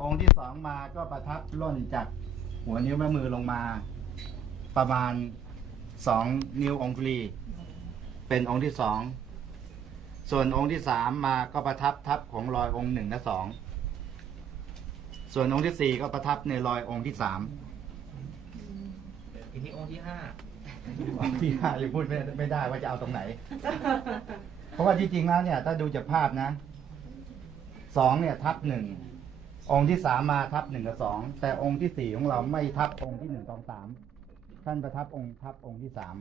องค์ที่สองมาก็ประทับล่นจากหัวนิ้วแม่มือลงมา ประมาณสองนิ้วองคุลีเป็นองค์ที่สองส่วนองค์ที่สามมาก็ประทับทับของรอยองค์หนึ่งและสองส่วนองค์ที่สี่ก็ประทับในรอยองค์ที่สามทีนี้องค์ที่ห้าองค์ที่ห้ายังพูดไม่ไม่ได้ว่าจะเอาตรงไหน เพราะว่าจริงๆแล้วเนี่ย ถ้าดูจากภาพนะสองเนี่ยทับหนึ่ง องค์ที่สามมาทับหนึ่งกับสองแต่องค์ที่สี่ของเราไม่ทับองค์ที่หนึ่งสองสามท่านประทับองค์ทับองค์ที่สาม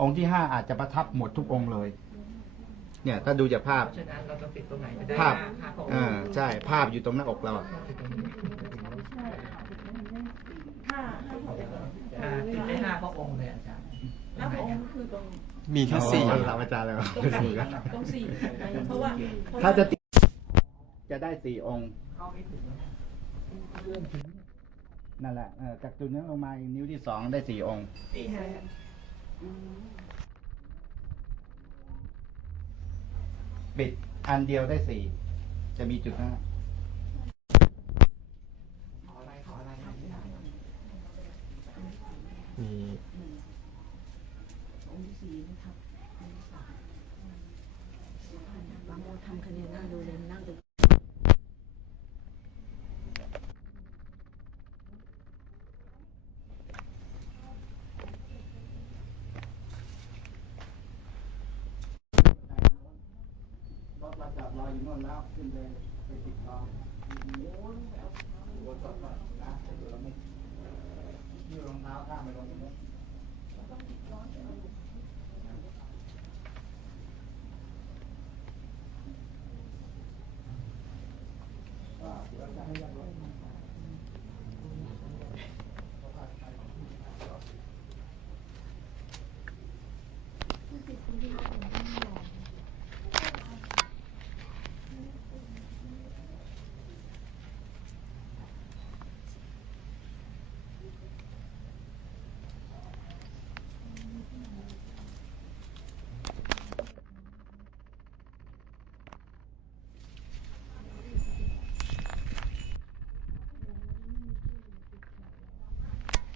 องค์ที่ห้าอาจจะประทับหมดทุกองค์เลย เนี่ย ถ้าดูจากภาพ เพราะฉะนั้นเราจะปิดตรงไหนก็ได้ภาพห้าพระองอ่าค์ใช่ ภาพอยู่ตรงหน้าอกเราอะปิดตรงนี้ห้าห้าพระองค์อ่าปิดได้ห้าพระองค์เลยอาจารย์ห้าพระองค์คือตรงมีแค่สี่เอาถามอาจารย์เลยว่าตรงสี่ตรงสี่เพราะว่าเพราะว่าถ้าจะติดจะได้สี่องค์ เข้าไม่ถึงนั่นแหละจากจุดนั้นลงมาอีกนิ้วที่สองได้สี่องค์สี่ห้าปิดอันเดียวได้สี่จะมีจุดนั้นขออะไรขออะไรนะมีองค์ที่สี่นะครับบางคนทำคะแนนนั่งดูเลยนั่งดู รถเราจับรออยู่นู่นแล้วขึ้นไปไปติดรอหัวจอดก่อนนะไปดูแล้วไม่ยื่รองเท้าข้ามไปลงตรงนู้นอ่าเดี๋ยวจะให้ยันรถ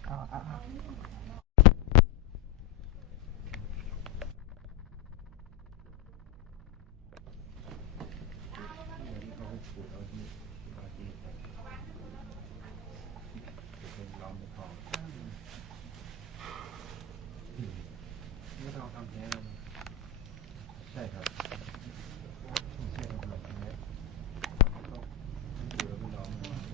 啊啊啊。